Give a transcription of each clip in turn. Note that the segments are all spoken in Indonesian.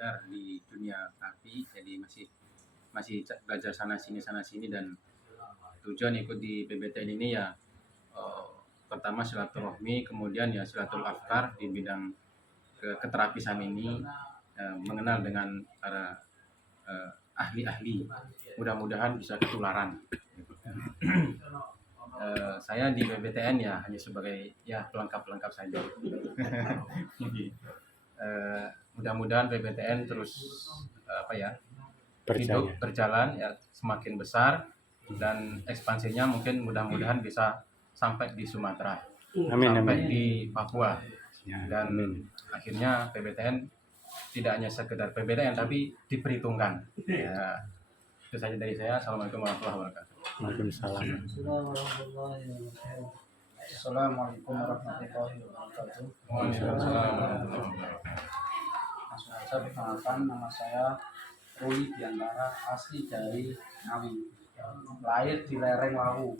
belajar di dunia terapi, jadi masih belajar sana sini dan tujuan ikut di PBTN ini ya pertama silaturahmi, kemudian ya silatul afkar di bidang keterapisan ini, mengenal dengan para ahli-ahli, mudah-mudahan bisa ketularan. Saya di PBTN ya hanya sebagai ya pelengkap saja. Mudah-mudahan PBTN terus hidup berjalan ya semakin besar dan ekspansinya mungkin mudah-mudahan bisa sampai di Sumatera, sampai di Papua dan akhirnya PBTN tidak hanya sekedar PBTN tapi diperhitungkan. Ya, itu saja dari saya. Assalamualaikum warahmatullahi wabarakatuh. Waalaikumsalam. Assalamualaikum warahmatullahi wabarakatuh. Waalaikumsalam warahmatullahi wabarakatuh. Langsung saja perkenalkan, nama saya Ruli Diantara, asli dari Ngawi, lahir di lereng Wawu,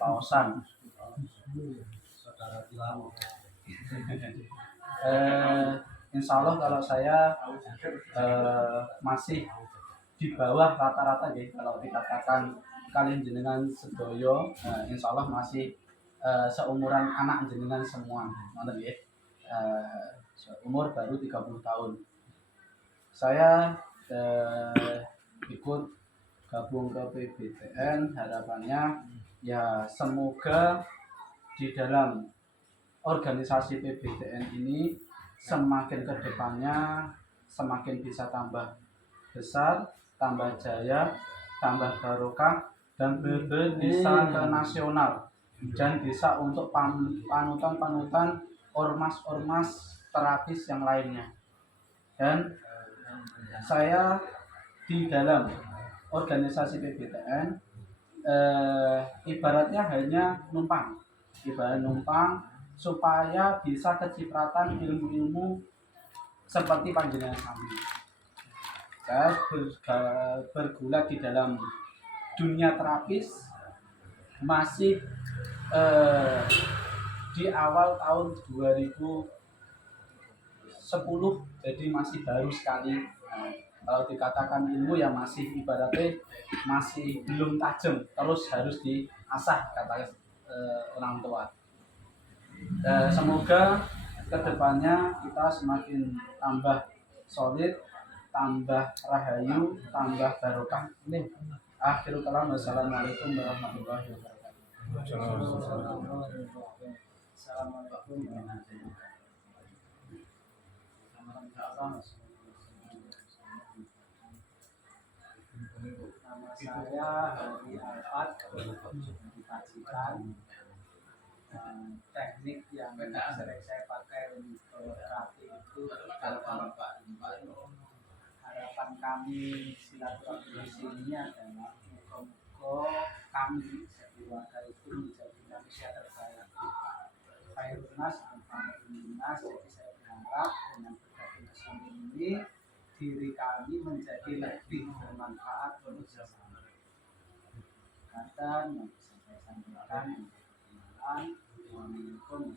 Paosan. Insya Allah kalau saya masih di bawah rata-rata ya, kalau dikatakan kalian jenengan sedoyo, insya Allah masih seumuran anak jenengan semua, nonton ya. Umur baru 30 tahun. Saya ikut gabung ke PBTN, harapannya ya semoga di dalam organisasi PBTN ini semakin ke depannya semakin bisa tambah besar, tambah jaya, tambah barokah, dan bisa ke nasional dan bisa untuk panutan ormas-ormas terapis yang lainnya. Dan saya di dalam organisasi PBTN ibaratnya hanya numpang supaya bisa kecipratan ilmu-ilmu seperti panjenengan kami. Saya bergulat di dalam dunia terapis masih di awal tahun 2010, jadi masih baru sekali. Kalau dikatakan ilmu ya masih ibaratnya masih belum tajam, terus harus diasah kata orang tua. Semoga kedepannya kita semakin tambah solid, tambah rahayu, tambah barokah. Ini akhirul kalam. Wassalamualaikum warahmatullahi wabarakatuh. Assalamualaikum warahmatullahi wabarakatuh. Nama saya Hadi Alfat, dikajikan teknik yang sering saya pakai untuk terapi itu harapan kami silaturahmi di sini adalah moga-moga kami sekeluarga itu menjadi manusia terbaik. Khairun nas anfa'un nas. Jadi saya berharap dengan bergabung ke sini ini diri kami menjadi lebih bermanfaat untuk sesama. Kata yang bisa saya sampaikan kenalan. Assalamualaikum.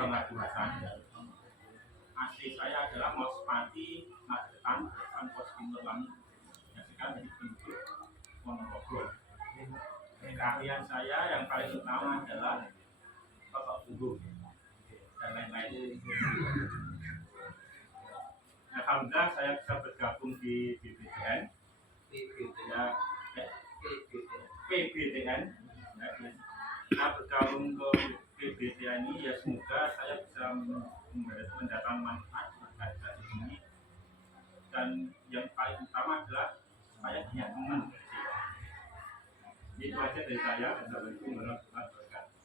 Bapak Hasan. Asli saya adalah Mospati Magetan, Pos Timur Langi, yang sekarang jadi penduduk Ponorogo. Keahlian saya yang paling utama adalah sosok tubuh dan lain-lain. Alhamdulillah saya bisa bergabung di PBTN. Saya bergabung ke PBTN ini ya semoga saya bisa mendatangkan manfaat dari ini, dan yang paling utama adalah saya punya teman. Itu aja dari saya. Assalamualaikum warahmatullahi wabarakatuh.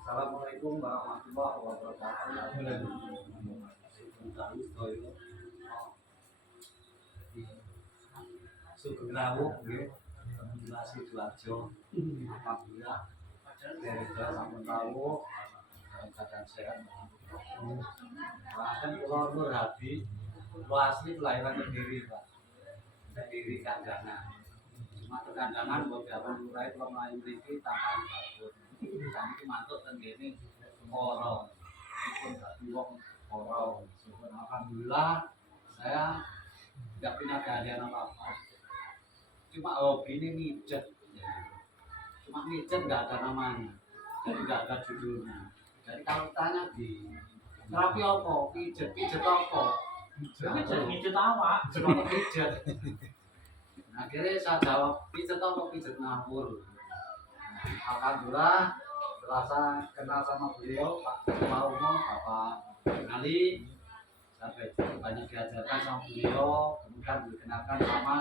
Assalamualaikum warahmatullahi wabarakatuh. Sugeng rawuh nggih, konsultasi Sidoarjo. Alhamdulillah dari sampun rawuh keadaan sehat. Bahkan kula Nur Hadi, kula asli kelahiran Kediri, Pak. Kediri Kandangan. cuma terkadang buat jalan lurah itu melayu mriki tanpa takut kami mantuk ten kene ora pun dadi wong ora alhamdulillah saya tidak punya keahlian apa-apa cuma hobi ini mijet cuma mijet nggak ada namanya jadi nggak ada judulnya jadi kalau tanya di terapi apa pijet apa Pijet awak. cuma pijet akhirnya saya jawab pijet apa pijet ngawur alhamdulillah setelah saya kenal sama beliau Pak Ketua Umum Bapak Ali saya banyak diajarkan sama beliau kemudian dikenalkan sama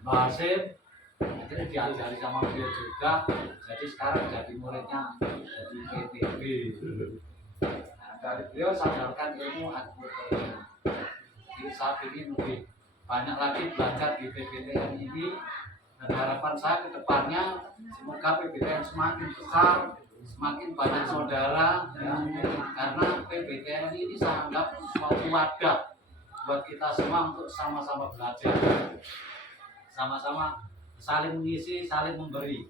Mbak Hasim akhirnya diajari sama beliau juga jadi sekarang jadi muridnya jadi PTB nah, dari beliau saya dapatkan ilmu agrikultur jadi saat ini lebih banyak lagi belajar di PBTN ini dan harapan saya ke depannya semoga PBTN semakin besar semakin banyak saudara ya, karena PBTN ini saya anggap suatu wadah buat kita semua untuk sama-sama belajar sama-sama saling mengisi, saling memberi.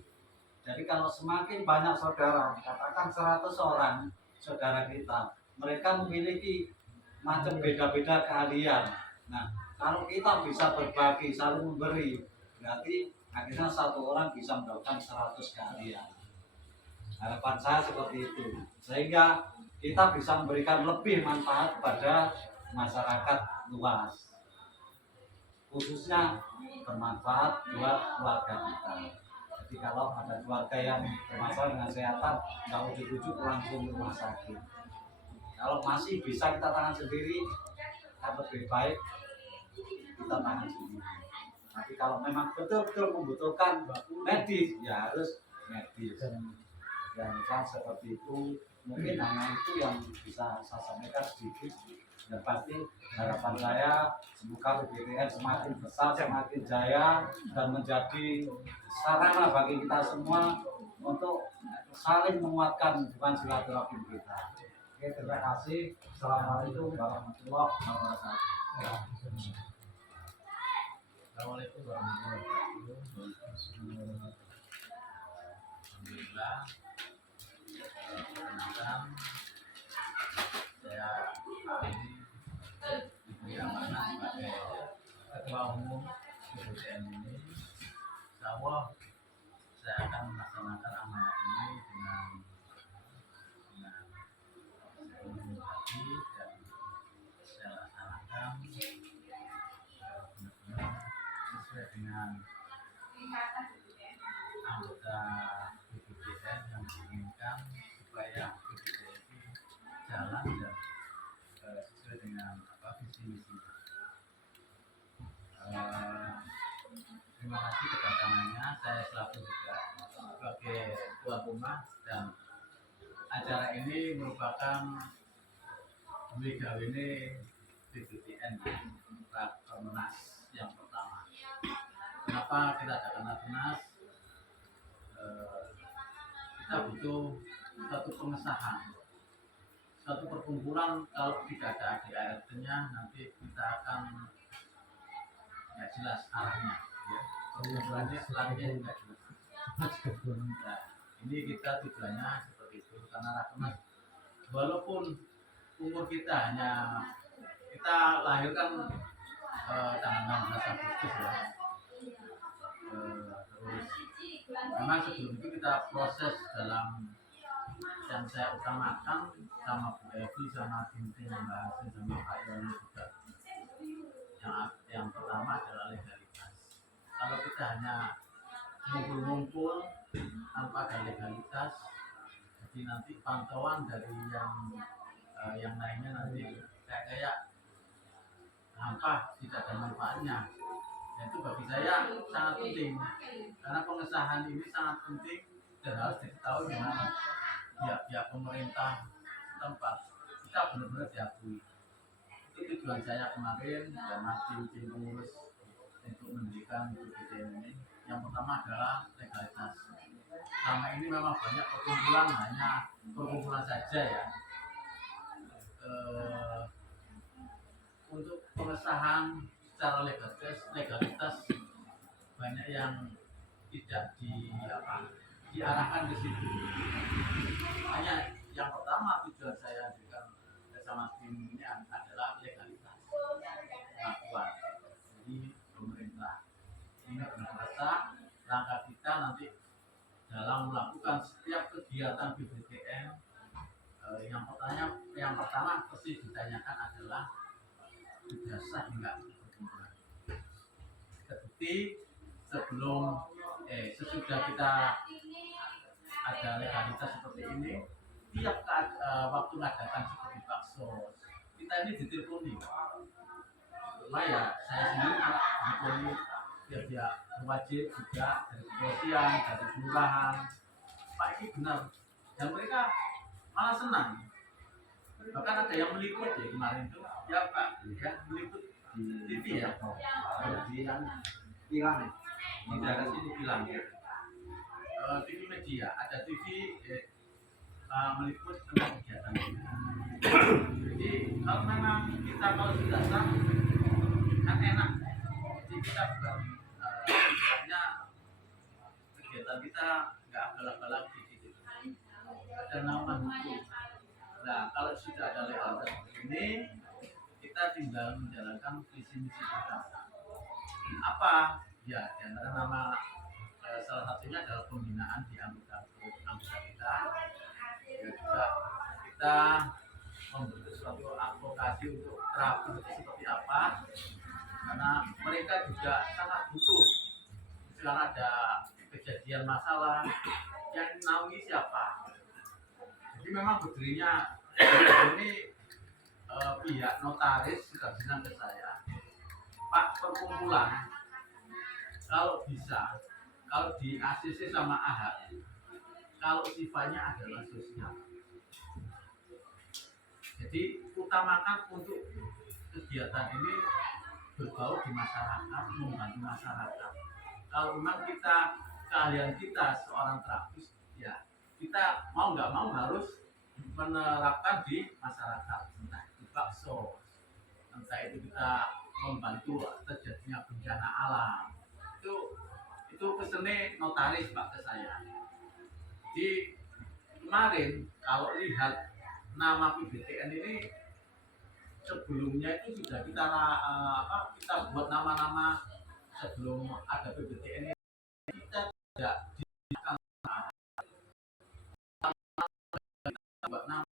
Jadi kalau semakin banyak saudara, katakan 100 orang saudara kita, mereka memiliki macam beda-beda keahlian. Nah, kalau kita bisa berbagi, saling memberi, berarti akhirnya satu orang bisa mendapatkan 100 keahlian. Harapan saya seperti itu, sehingga kita bisa memberikan lebih manfaat kepada masyarakat luas, khususnya bermanfaat buat keluarga kita. Jadi kalau ada keluarga yang bermasalah dengan kesehatan, nggak ujuk-ujuk langsung ke rumah sakit. Kalau masih bisa kita tangan sendiri, kan lebih baik kita tangan sendiri. Tapi kalau memang betul-betul membutuhkan medis, ya harus medis. Yang seperti itu, mungkin hanya itu yang bisa saya sampaikan sedikit. Dan pasti harapan saya semoga PBTN semakin besar, semakin jaya dan menjadi sarana bagi kita semua untuk saling menguatkan hubungan silaturahim kita. Oke, terima kasih. Assalamualaikum warahmatullahi wabarakatuh. Assalamualaikum warahmatullahi wabarakatuh. Alhamdulillah. Perkenalkan, saya ini diberi amanah sebagai Ketua Umum PBTN ini. Insyaallah saya akan melaksanakan amanah ini dengan sepenuh hati dan saya laksanakan benar-benar sesuai dengan anggota PBTN yang menginginkan supaya PBTN ini jalan dan sesuai dengan visi misi. Terima kasih kedatangannya. Saya selaku juga sebagai tuan rumah dan acara ini merupakan ini PBTN Rakernas yang pertama. Kenapa kita ada Rakernas? Kita butuh satu pengesahan, satu perkumpulan. Kalau tidak ada ADART-nya nanti kita akan nggak jelas arahnya, ya. Perkumpulannya larinya nggak jelas. Nah, ini kita tujuannya seperti itu karena Rakernas walaupun umur kita hanya kita lahirkan tanggal 16 Agustus ya. Terus memang sebelum itu kita proses dalam yang saya utamakan sama Bu Evi sama tim-tim Mbak Hasim sama Pak Yoni juga. Yang pertama adalah legalitas. Kalau kita hanya ngumpul-ngumpul tanpa ada legalitas, jadi nanti pantauan dari yang lainnya nanti kayak hampa, tidak ada manfaatnya. Itu bagi saya sangat penting karena pengesahan ini sangat penting dan harus diketahui dengan pihak pemerintah setempat. Kita benar-benar diakui. Itu tujuan saya kemarin dan tim pengurus untuk mendirikan PBTN ini. Yang pertama adalah legalitas. Selama ini memang banyak perkumpulan, hanya perkumpulan saja ya. Untuk pengesahan secara legalitas banyak yang tidak diarahkan ke situ. Hanya yang pertama tujuan saya juga bersama tim ini adalah legalitas pengakuan. Jadi pemerintah ini merasa langkah kita nanti dalam melakukan setiap kegiatan BBTN yang pertama pasti ditanyakan adalah sudah sah enggak perkumpulan. Terbukti sesudah kita ada legalitas seperti ini, tiap waktu mengadakan seperti bakso, kita ini diteleponi. Ya saya sendiri diteleponi dia wajib juga dari kepolisian, dari kelurahan. Pak ini benar, dan mereka malah senang. Bahkan ada yang meliput ya kemarin itu, ya Pak, ya meliput di TV ya, di yang bilang di daerah sini bilang TV media, ada TV meliput tentang kegiatan ini. Jadi kalau memang kita sudah sah, kan enak. Jadi kita bukan istilahnya kegiatan kita nggak galak-galak di situ. Ada nama hukum. Nah kalau sudah ada legalitas seperti ini, kita tinggal menjalankan visi misi kita. Apa? Ya, di antara nama salah satunya adalah pembinaan di anggota kita. Ya juga kita membentuk suatu advokasi untuk terapi seperti apa, karena mereka juga sangat butuh. Sekarang ada kejadian masalah yang naungi siapa. Jadi memang berdirinya ini pihak notaris sudah bilang ke saya, Pak, perkumpulan kalau bisa, kalau di ACC sama AHI, kalau sifatnya adalah sosial. Jadi utamakan untuk kegiatan ini berbau di masyarakat, membantu masyarakat. Kalau memang keahlian kita seorang terapis, ya kita mau nggak mau harus menerapkan di masyarakat, entah itu bakso, entah itu kita membantu terjadinya bencana alam. Itu pesannya notaris Pak ke saya. Jadi kemarin kalau lihat nama PBTN ini sebelumnya itu sudah kita buat nama-nama sebelum ada PBTN ini, kita tidak buat nama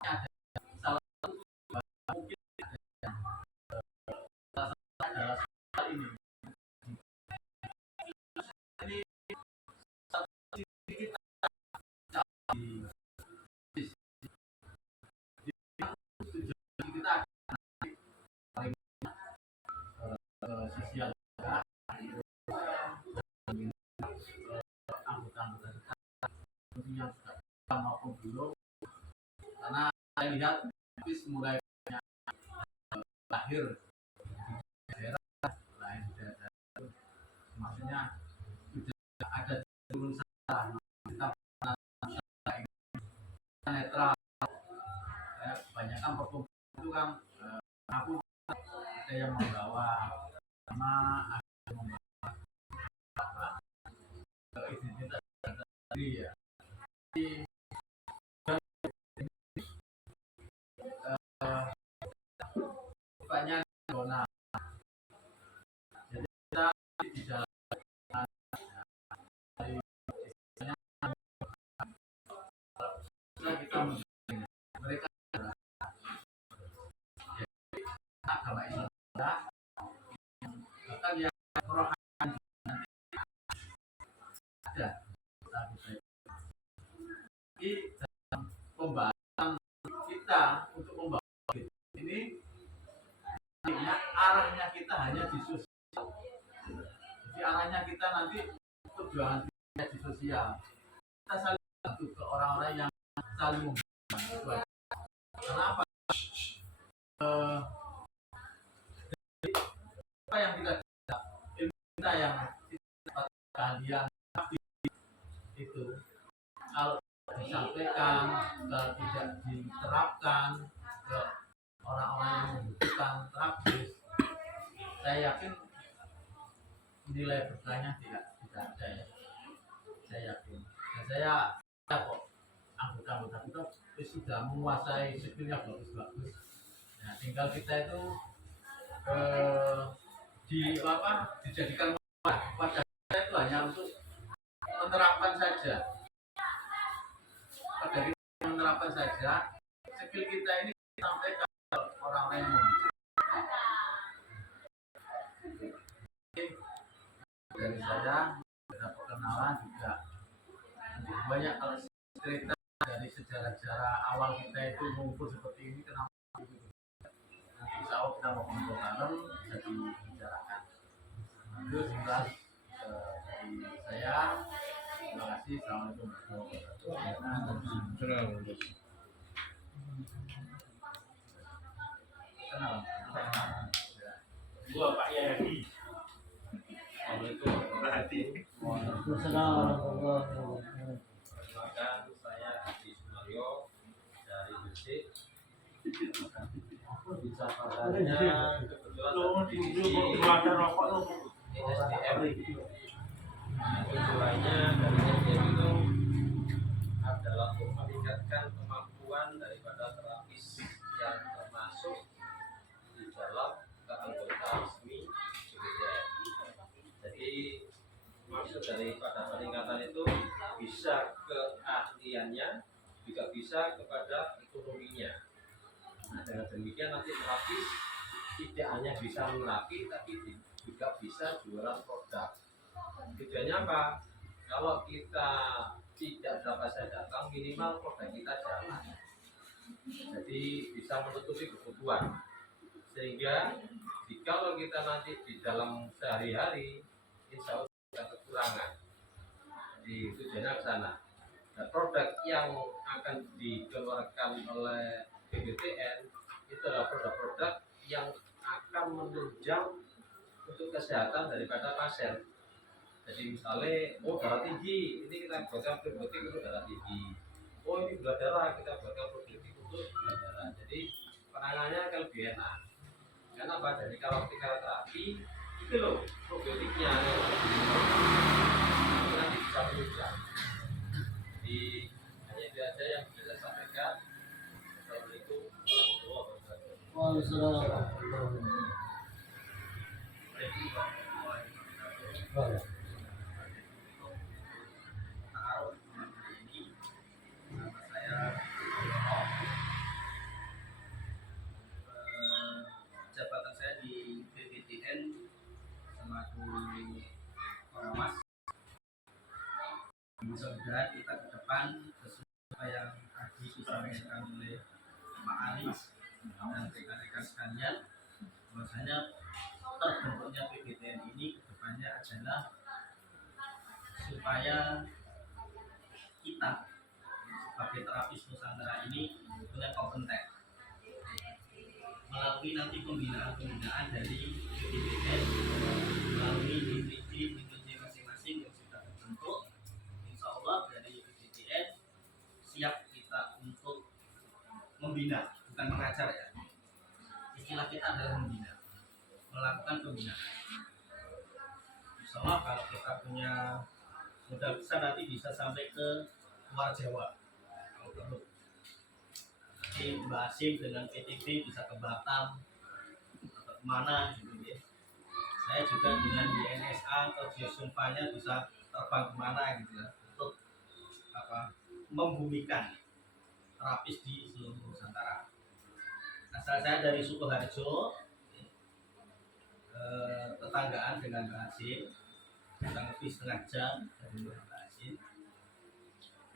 ada salah satu mungkin adalah soal ini. Ini satu kita sosial anggota-anggota yang sudah maupun belum, karena saya lihat habis mulai lahir di daerah lain, maksudnya sudah ada turun salah kita netral. Kebanyakan perkumpulan itu kan aku ada yang membawa nama, ada yang membawa identitas diri ya. Banyak zona. Jadi kita di dalam kita mereka agama Islam bahkan yang rohani ada. Di dalam pembahasan kita untuk membawa ini, arahnya kita hanya di sosial. Jadi arahnya kita nanti perjuangan di sosial. Kita saling bantu ke orang-orang yang saling membantu. Kenapa? Apa yang kita ilmu kita yang kalian itu kalau disampaikan, kalau tidak diterapkan ke orang-orang yang membutuhkan terapis, saya yakin nilai berkahnya tidak ada ya. Saya yakin. Dan saya kok anggota-anggota kita sudah menguasai skillnya bagus-bagus. Nah, tinggal kita itu dijadikan pada kita itu hanya untuk menerapkan saja. Pada kita menerapkan saja skill kita ini sampai ke orang lain. Dari saya ada perkenalan juga banyak kalau cerita dari sejarah-sejarah awal kita itu ngumpul seperti ini, kenapa nanti insya Allah kita mau kumpul bareng bisa dibicarakan. Itu sekilas dari saya. Terima kasih. Assalamualaikum warahmatullahi wabarakatuh. Kenal. Gua Pak Yadi. Assalamualaikum warahmatullahi Wassalamualaikum. Perkenalkan, saya Adi Sumaryo dari Gresik. Bisa padanya kebetulan Ada rokok lu. di SDM. Tujuannya dari SDM itu adalah untuk meningkatkan kemampuan daripada terapis yang termasuk di dalam keanggota resmi PBTN. Jadi maksud daripada peningkatan itu bisa keahliannya, juga bisa kepada ekonominya. Nah, dengan demikian nanti terapis tidak hanya bisa menerapi, tapi juga bisa jualan produk. Tujuannya apa? Kalau kita tidak dapat saya datang, minimal produk kita jalan. Jadi bisa menutupi kebutuhan. Sehingga jika kita nanti di dalam sehari-hari, insya Allah tidak kekurangan. Jadi tujuannya ke sana. Nah, produk yang akan dikeluarkan oleh PBTN itu adalah produk-produk yang akan menunjang untuk kesehatan daripada pasien. Jadi misalnya, darah tinggi, ini kita buatkan probiotik untuk darah tinggi. Ini gula darah, kita buatkan probiotik untuk gula darah. Jadi penanganannya akan lebih enak. Karena apa? Jadi kalau ketika terapi, itu loh probiotiknya nanti bisa menunjang. Jadi hanya itu aja yang bisa saya sampaikan. Assalamualaikum warahmatullahi wabarakatuh. Wassalamualaikum. Nama saya jabatan saya di PBTN selaku pengawas. Mudah-mudahan kita ke depan sesuai yang tadi disampaikan oleh Pak Aris dan rekan-rekan sekalian, bahwasanya terbentuknya PBTN ini ke depannya adalah supaya kita sebagai terapis Nusantara ini punya kompeten melalui nanti pembinaan dari PBTN, melalui divisi masing-masing yang sudah terbentuk. Insya Allah dari PBTN siap kita untuk membina, bukan mengajar ya. Istilah kita adalah membina, melakukan pembinaan. Insya Allah kalau kita punya modal besar nanti bisa sampai ke luar Jawa. Kalau perlu. Nanti Mbak Asim dengan PTB bisa ke Batam atau kemana gitu ya. Saya juga dengan DNSA atau Geosumpahnya bisa terbang kemana gitu ya, untuk membumikan terapis di seluruh Nusantara. Asal saya dari Sukoharjo, tetanggaan dengan Mbak Asim, kurang lebih setengah jam dari Mbak Asim.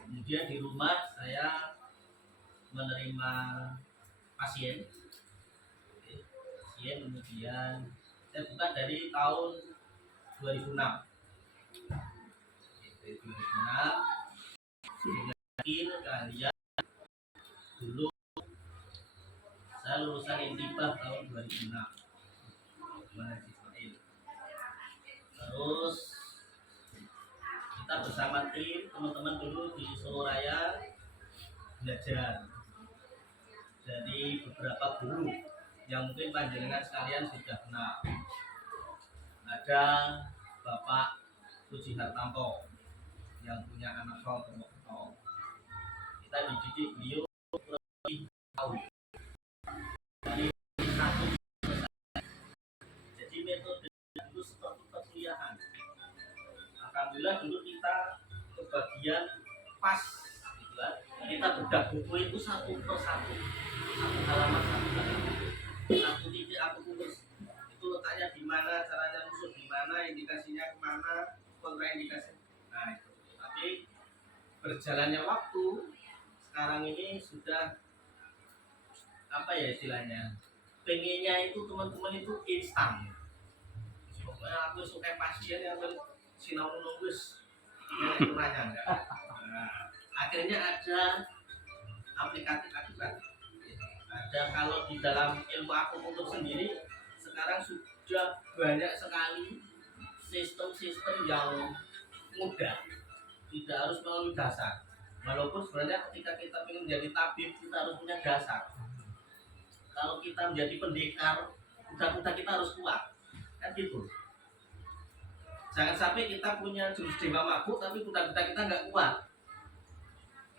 Kemudian di rumah saya menerima pasien, kemudian saya buka dari tahun 2006. Dari 2006 sehingga akhir kalian dulu saya lulusan intibah tahun 2006. Terus kita bersama tim teman-teman dulu di Solo Raya belajar dari beberapa guru yang mungkin panjenengan sekalian sudah kenal. Ada Bapak Puji Hartanto yang punya anak Purwokerto. Kita dididik beliau lebih tahun dari satu. Jadi metode dulu seperti perkuliahan. Alhamdulillah dulu kita kebagian pas gitu kan. Kita bedah buku itu satu persatu, satu halaman, satu titik aku tulis itu letaknya di mana, caranya musuh di mana, indikasinya kemana, kontraindikasi. Nah itu. Tapi berjalannya waktu sekarang ini sudah apa ya istilahnya, pengennya itu teman-teman itu instan. Pokoknya aku suka pasien yang sinau nunggus itu nanya enggak. Nah, akhirnya ada aplikatif akibat. Ada kalau di dalam ilmu akupuntur sendiri sekarang sudah banyak sekali sistem-sistem yang mudah, tidak harus melalui dasar. Walaupun sebenarnya ketika kita ingin menjadi tabib kita harus punya dasar. Kalau kita menjadi pendekar, kuda-kuda kita harus kuat, kan gitu. Jangan sampai kita punya jurus dewa mabuk tapi kuda-kuda kita nggak kuat.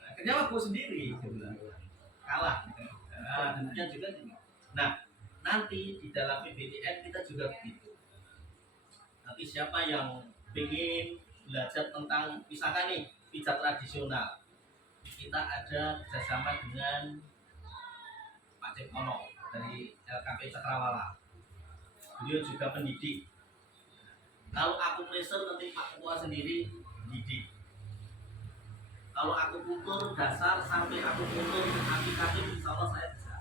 Akhirnya mabuk sendiri, kalah. Nah, demikian juga. Nah, nanti di dalam PBTN kita juga begitu. Nanti siapa yang ingin belajar tentang misalkan nih pijat tradisional, kita ada kerjasama dengan Pak Ciptono dari LKP Cakrawala. Beliau juga pendidik. Kalau aku preser nanti Pak Ketua sendiri didik. Kalau aku puntur dasar sampai aku puntur aplikatif, insya Allah saya bisa.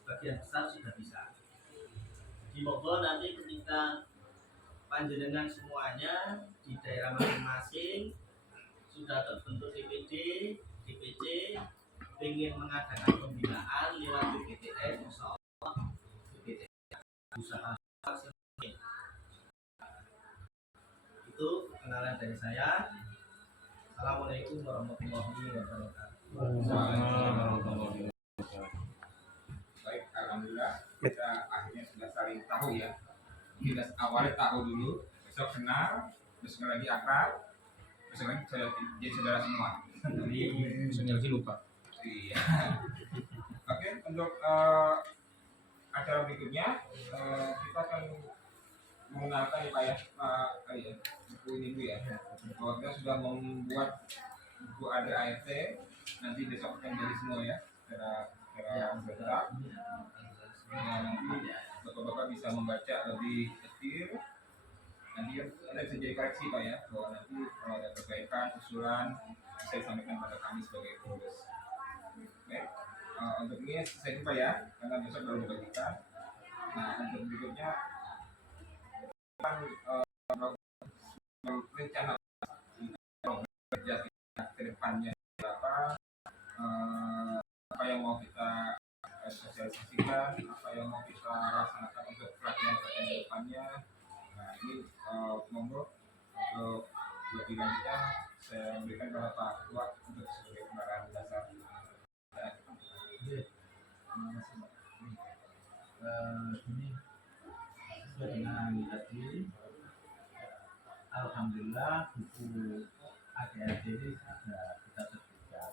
Sebagian besar sudah bisa. Di Bogor nanti ketika panjenengan semuanya di daerah masing-masing sudah terbentuk DPD, DPC, ingin mengadakan pembinaan lewat PBTN, insya Allah PBTN usaha itu kenalan dari saya. Assalamualaikum warahmatullahi wabarakatuh. Baik, alhamdulillah kita akhirnya sudah saling tahu ya. Kita awalnya tahu dulu, besok kenal, besok lagi akrab, besok lagi jadi saudara semua. Maksudnya lagi lupa. Iya. Oke, untuk acara berikutnya kita akan mengenalkan ya Pak ya, buku ini Bu ya. Bahwa kita sudah membuat buku ADART, nanti besok akan jadi semua ya, secara serentak. Nah, nanti bapak-bapak bisa membaca lebih detail. Nanti ada bisa jadi koreksi Pak ya, bahwa nanti kalau ada perbaikan, usulan bisa disampaikan pada kami sebagai pengurus. Oke, untuk ini saya lupa ya, karena besok baru dibagikan. Nah, untuk berikutnya kan rencana kerja kita ke depannya apa yang mau kita sosialisasikan, apa yang mau kita laksanakan untuk pelatihan ke depannya. Nah, ini monggo untuk lebih lanjutnya saya berikan kepada Pak Ketua untuk sebagai pengarahan dasar. Ini sesuai dengan tadi, alhamdulillah buku ADRT ini sudah kita terbitkan.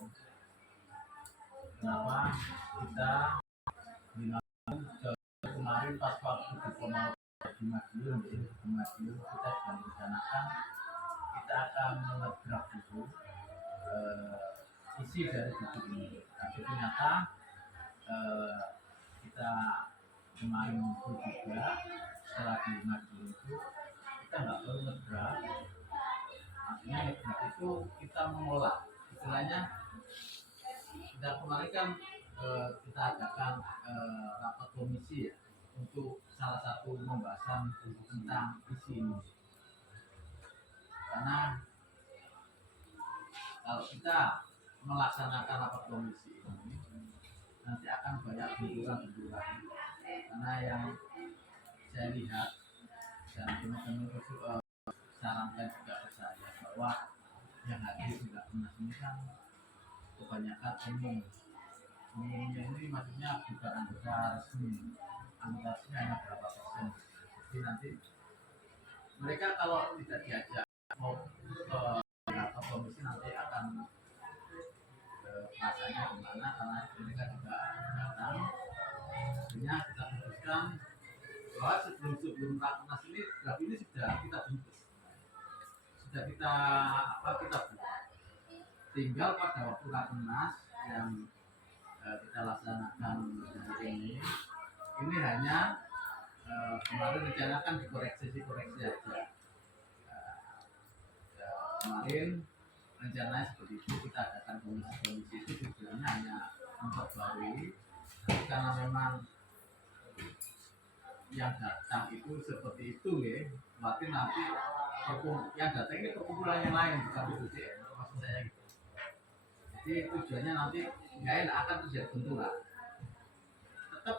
Kenapa kita kemarin pas waktu diploma di Madiun, kita sudah merencanakan kita akan mengedraft buku isi dari buku ini. Tapi ternyata kita kemarin itu juga setelah di Madiun itu kita nggak perlu ngedraft. Artinya ngedraft itu kita mengolah, istilahnya kita kemarin kan kita adakan rapat komisi ya untuk salah satu pembahasan tentang isi ini. Karena kalau kita melaksanakan rapat komisi ini nanti akan banyak benturan-benturan. Karena yang saya lihat dan teman-teman itu sarankan juga ke saya bahwa yang hadir juga ini kan kebanyakan umum. ini maksudnya bukan anggota resmi. Anggota resmi hanya berapa persen. Jadi nanti mereka kalau tidak diajak mau ke atau komisi nanti akan rasanya gimana karena mereka juga datang. Akhirnya kita putuskan bahwa sebelum rakernas ini draft ini sudah kita jemput, sudah kita buat. Tinggal pada waktu rakernas yang kita laksanakan hari ini hanya kemarin rencanakan dikoreksi aja. Kemarin rencananya seperti itu, kita adakan komisi itu tujuannya hanya memperbarui, karena memang yang datang itu seperti itu ya, berarti nanti yang datang ini perkumpulan yang lain bukan BPJN, maksud saya gitu. Jadi tujuannya nanti nggak enak akan terjadi benturan. Tetap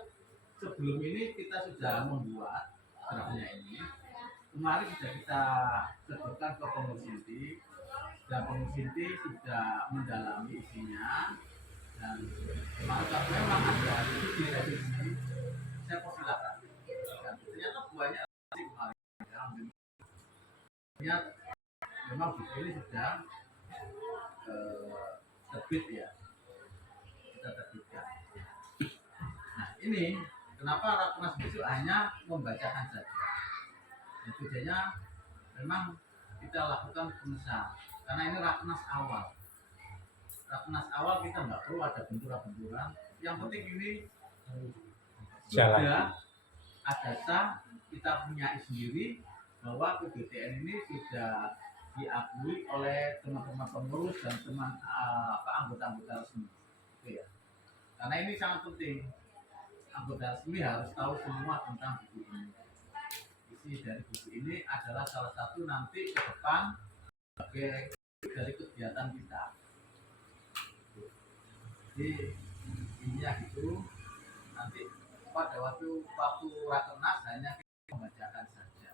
sebelum ini kita sudah membuat draftnya ini. Kemarin sudah kita sebutkan ke Komisi dan Komisi sudah mendalami isinya, dan kemarin kalau memang ada di revisi, saya persilakan. Dan ternyata buahnya kemarin ya, memang buku ini sudah terbit ya, kita terbitkan. Nah ini kenapa rakernas besok hanya membacakan saja? Ya, tujuannya memang kita lakukan pengesahan karena ini rakernas awal. Rakernas awal kita nggak perlu ada benturan-benturan. Yang penting ini sudah ada sah, kita punya sendiri bahwa PBTN ini sudah diakui oleh teman-teman pengurus dan anggota-anggota resmi. Oke ya. Karena ini sangat penting. Anggota resmi harus tahu semua tentang buku ini. Isi dari buku ini adalah salah satu nanti ke depan sebagai dari kegiatan kita. Jadi intinya gitu. Nanti pada waktu rakernas hanya kita membacakan saja.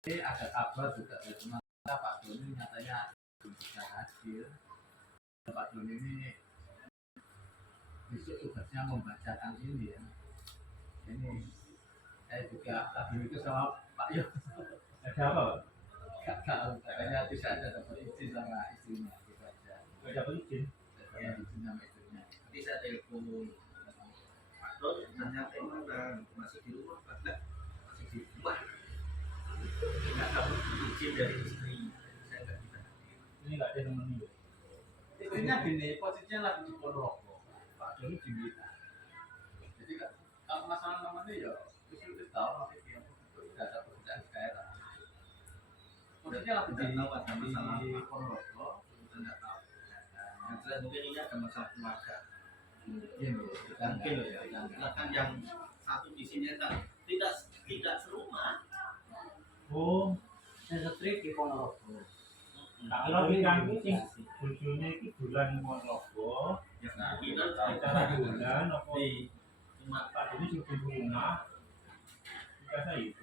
Ini ada kabar juga dari teman kita, Pak Doni nyatanya bisa hadir. Pak Doni ini besok tugasnya membacakan ini ya. Ini saya juga tadi itu sama Pak Yo. Ada apa, Pak? Gak tahu, katanya tidak ada dapat izin sama istrinya, gitu aja. Nggak dapat izin. Ya, izin sama istrinya. Nanti saya telepon Pak Don, tanya emang masih di rumah Pak? Enggak, masih di rumah. Enggak dapat izin dari istri, saya nggak bisa. Ini nggak ada temen ini. Istrinya gini, posisinya lagi di Ponorogo, Pak Doni di Blitar. Jadi kalau masalah namanya ya, itu tahu masih dia tidak ada pekerjaan di daerah. Posisinya lagi di Ponorogo, Kita nggak tahu. Yang jelas mungkin ini ada masalah keluarga. mungkin Mungkin loh ya. Silakan yang satu di sini kan tidak serumah. Oh, saya setrik di Ponorogo. Kalau di kami sih bojone iki bulan Ponorogo, Ya, kita acara bulan apa di cuma Pak ini cukup rumah. Kita saya